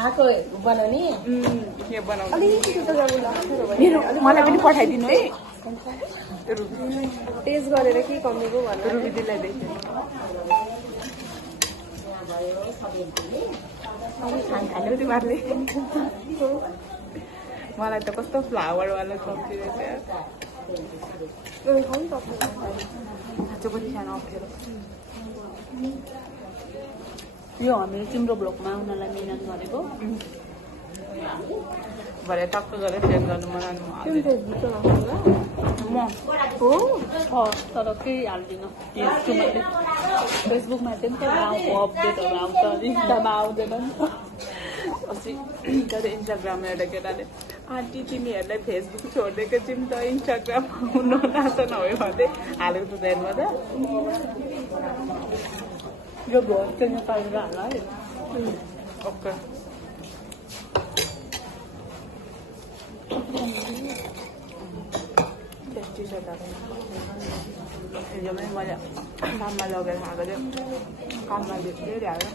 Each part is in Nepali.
खाएको बनाउने के बनाउनु अलिकति त गर्नु मलाई पनि पठाइदिनु है टेस्ट गरेर के कमी पो भन्नु रुबी दिदीलाई देखेँ खान थाल्यो तिमीहरूले मलाई त कस्तो फ्लावरवाला सब्जी रहेछ आज पनि खान अप्ठ्यारो यो हामीले तिम्रो ब्लगमा उनीहरूलाई मिहिनेत गरेको भरे टक्क गरेर सेयर गर्नु मलाई म हो तर केही हाल्दिनँ हेर्छु मैले फेसबुकमा चाहिँ नि त गाउँको अपडेटहरू आउँछ इन्स्टामा आउँदैन नि त अस्ति तर इन्स्टाग्राममा एउटा केटाले आन्टी तिमीहरूलाई फेसबुक छोडिदिएको छौँ त इन्स्टाग्राम हुनु नाच नभए भन्दै हालेको छ ध्यानमा त यो भ्लग चाहिँ नेपालीमा हाल है ओके टेस्टी छ त हिजो पनि मैले काममा लगेर खाएको थियो काममा धेरै हाल्यो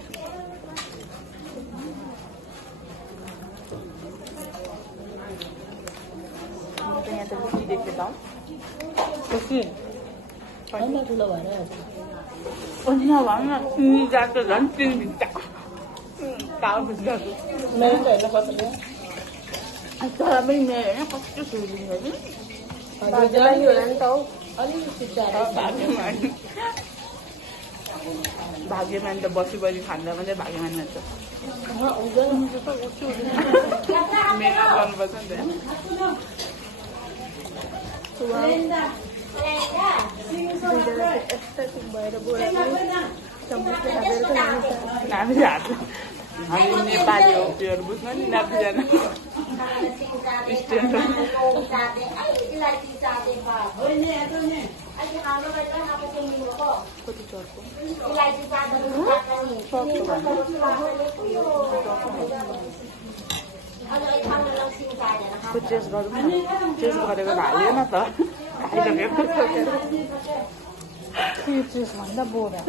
यहाँ त लुची देख्यो त खुसी होइन ठुलो भएर अनि नभए न चिनी जातो झन् चिनी भित्ता ताउ भित्ताको मेरो त हेर्न पर्छ तर पनि मेरो होइन कस्तो सुरिन्छ कि भाग्यमानी होला नि त हौ अलिकति भाग्यमान त बसी बसी खाँदा मात्रै भाग्यमान मान्छ मेहनत गर्नुपर्छ नि त हामी हात हामी नेपाली हो त्योहरू बुझ्नु नि नातिजना स्टुडेन्ट कति चर्को टेस्ट गरौँ न टेस्ट गरेको हाल्यो न त खाइसकेको टेस्ट भन्दा बोरा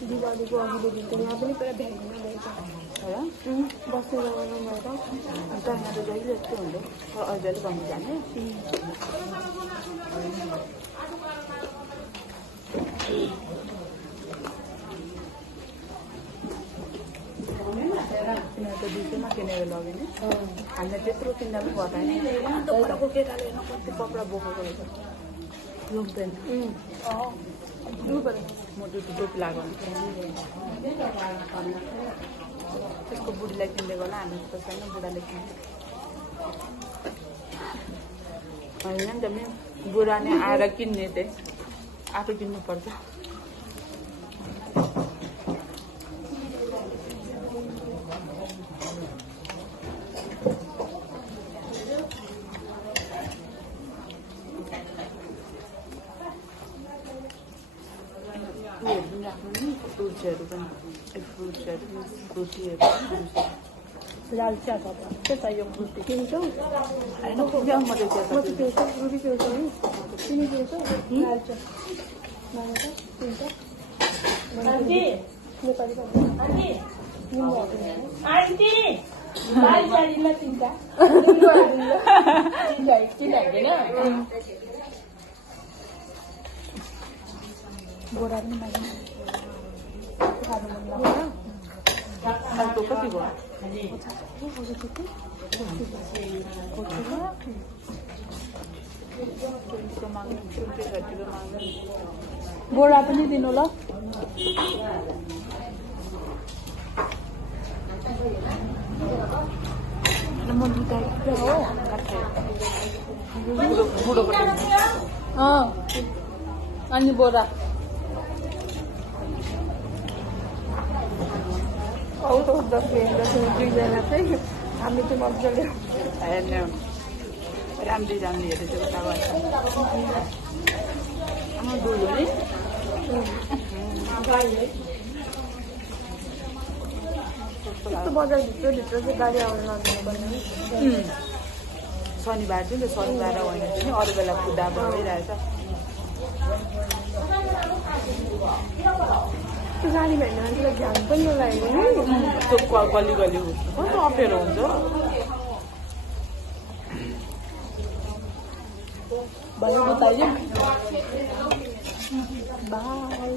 दिवालीको अघिल्लो दिन त यहाँ पनि पुरा भ्याइमा गएछ बस्ने जग्गामा भएर अन्त यहाँ त जहिले यस्तो हुँदै अहिले अलिक कमी जाने तिनीहरू त दुईमा किनेर लग्यो नि हामीलाई त्यत्रो किन्दा पनि घटाएन कपडाको केटाले कति कपडा बोकेको रहेछ रोक्दैन म टोपी लगाएको त्यसको बुढीलाई किनिदिएको होला हामी त छैन बुढाले किन्छ होइन नि त बुढा नै आएर किन्ने चाहिँ आफै किन्नुपर्छ फ्रुट्सहरू पनि फ्रुट्सहरू फ्रुटीहरू लालचिया छ के चाहियो फ्रुटी किन्छौ होइन पुग्यो म चाहिँ म चाहिँ पिउँछु रुबी पिउँछौ नि तिमी पिउँछौ लालचिया नेपाली बोरा पनि खानु मन लाग्छ कति भयो बोरा पनि दिनु ल म दुध हो बुढो अनि बोरा आउट अफ द फ्रेम दुईजना चाहिँ हामी चाहिँ मजाले हेर्ने राम्ररी जाने हेरेर चाहिँ उता गर्छ दुध हो नि त्यस्तो बजारभित्रभित्र चाहिँ गाडी आउनु नदिनु पर्ने शनिबार चाहिँ त शनिबार होइन भने अरू बेला खुदा भइरहेछ त्यो गाडीमा हिँड्न मान्छेलाई ध्यान पनि नलागेको नि त्यो गली गली हुन्छ कस्तो अप्ठ्यारो हुन्छ Baru ditanya. बाई